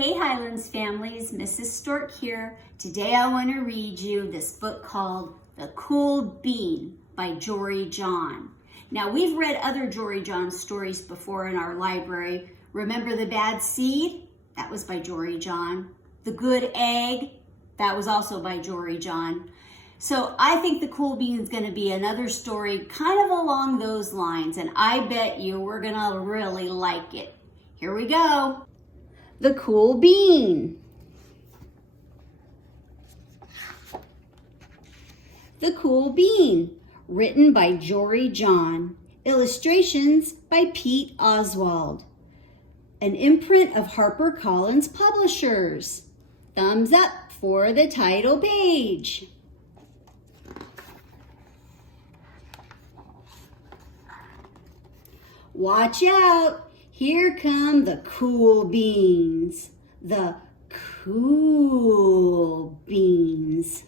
Hey Highlands families, Mrs. Stork here. Today I want to read you this book called The Cool Bean by Jory John. Now we've read other Jory John stories before in our library. Remember The Bad Seed? That was by Jory John. The Good Egg? That was also by Jory John. So I think The Cool Bean is going to be another story kind of along those lines, and I bet you we're going to really like it. Here we go. The Cool Bean. The Cool Bean, written by Jory John. Illustrations by Pete Oswald. An imprint of HarperCollins Publishers. Thumbs up for the title page. Watch out! Here come the cool beans. The cool beans.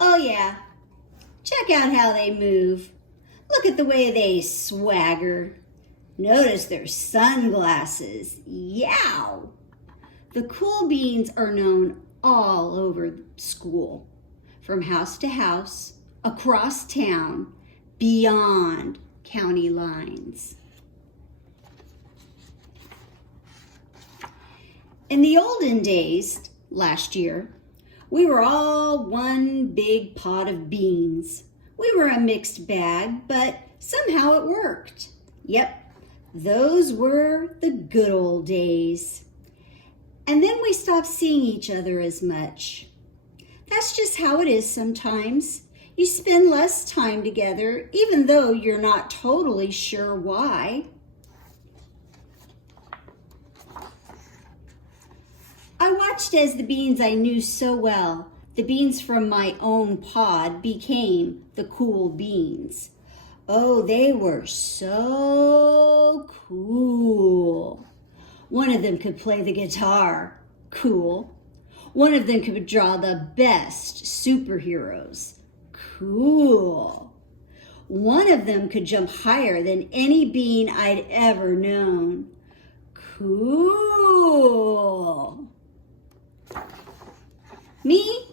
Oh yeah, check out how they move. Look at the way they swagger. Notice their sunglasses. Yow! The cool beans are known all over school, from house to house, across town, beyond county lines. In the olden days, last year, we were all one big pot of beans. We were a mixed bag, but somehow it worked. Yep, those were the good old days. And then we stopped seeing each other as much. That's just how it is sometimes. You spend less time together, even though you're not totally sure why. I watched as the beans I knew so well, the beans from my own pod, became the cool beans. Oh, they were so cool. One of them could play the guitar. Cool. One of them could draw the best superheroes. Cool. One of them could jump higher than any bean I'd ever known. Cool. Me?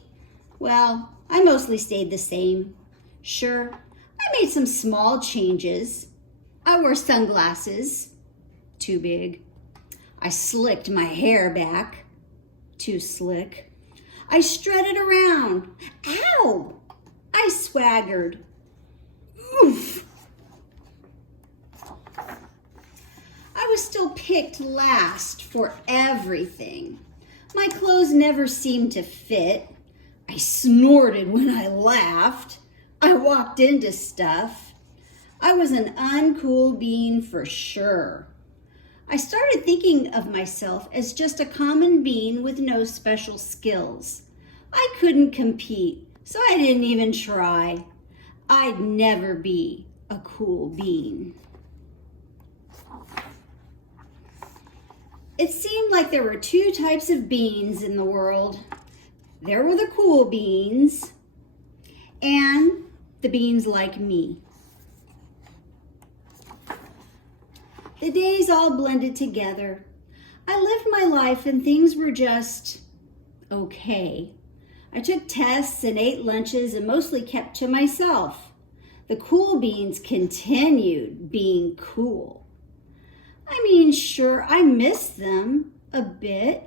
Well, I mostly stayed the same. Sure, I made some small changes. I wore sunglasses. Too big. I slicked my hair back. Too slick. I strutted around. Ow! I swaggered. Oof! I was still picked last for everything. My clothes never seemed to fit. I snorted when I laughed. I walked into stuff. I was an uncool bean for sure. I started thinking of myself as just a common bean with no special skills. I couldn't compete, so I didn't even try. I'd never be a cool bean. It seemed like there were two types of beans in the world. There were the cool beans and the beans like me. The days all blended together. I lived my life and things were just okay. I took tests and ate lunches and mostly kept to myself. The cool beans continued being cool. I mean, sure, I missed them a bit,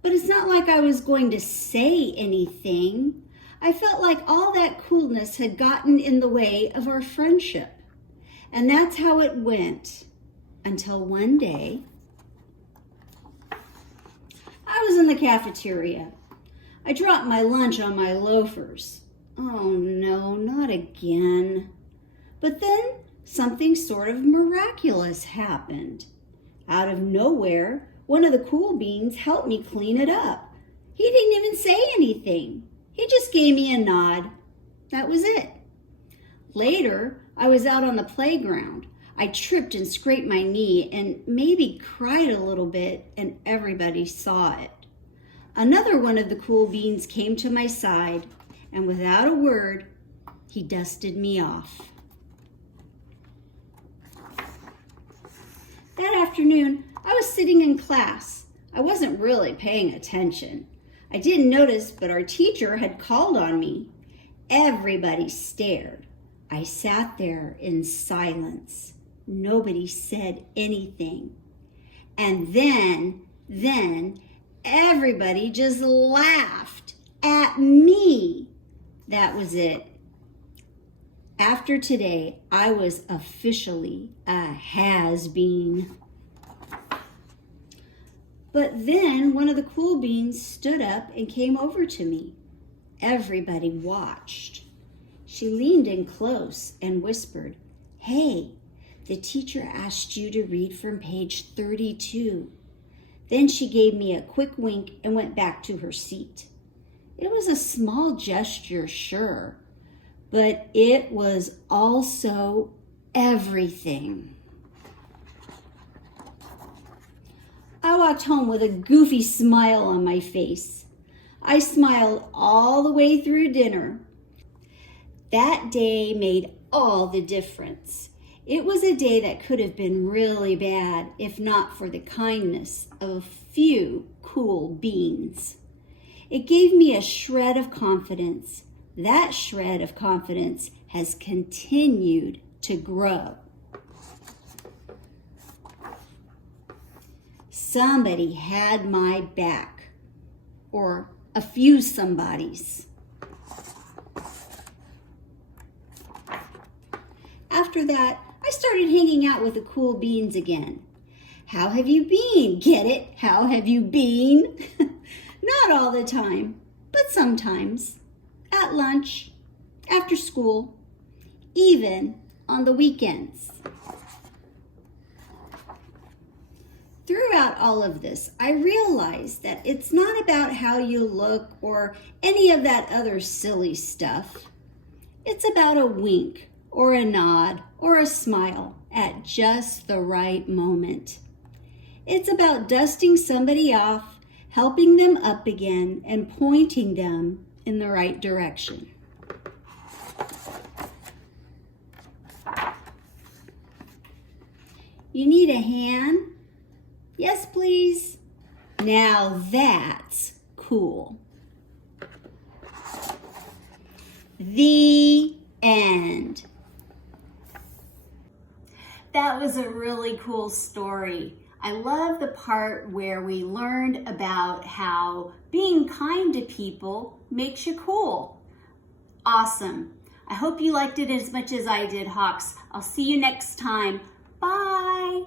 but it's not like I was going to say anything. I felt like all that coolness had gotten in the way of our friendship. And that's how it went until one day I was in the cafeteria. I dropped my lunch on my loafers. Oh no, not again. But then something sort of miraculous happened. Out of nowhere, one of the cool beans helped me clean it up. He didn't even say anything. He just gave me a nod. That was it. Later, I was out on the playground. I tripped and scraped my knee and maybe cried a little bit, and everybody saw it. Another one of the cool beans came to my side, and without a word, he dusted me off. That afternoon, I was sitting in class. I wasn't really paying attention. I didn't notice, but our teacher had called on me. Everybody stared. I sat there in silence. Nobody said anything. And then everybody just laughed at me. That was it. After today, I was officially a has-been. But then one of the cool beans stood up and came over to me. Everybody watched. She leaned in close and whispered, "Hey, the teacher asked you to read from page 32. Then she gave me a quick wink and went back to her seat. It was a small gesture, sure, but it was also everything. I walked home with a goofy smile on my face. I smiled all the way through dinner. That day made all the difference. It was a day that could have been really bad if not for the kindness of a few cool beans. It gave me a shred of confidence. That shred of confidence has continued to grow. Somebody had my back, or a few somebodies. After that, I started hanging out with the cool beans again. How have you been? Get it? How have you been? Not all the time, but sometimes. At lunch, after school, even on the weekends. Throughout all of this, I realized that it's not about how you look or any of that other silly stuff. It's about a wink or a nod or a smile at just the right moment. It's about dusting somebody off, helping them up again, and pointing them in the right direction. You need a hand? Yes, please. Now that's cool. The end. That was a really cool story. I love the part where we learned about how being kind to people makes you cool. Awesome. I hope you liked it as much as I did, Hawks. I'll see you next time. Bye.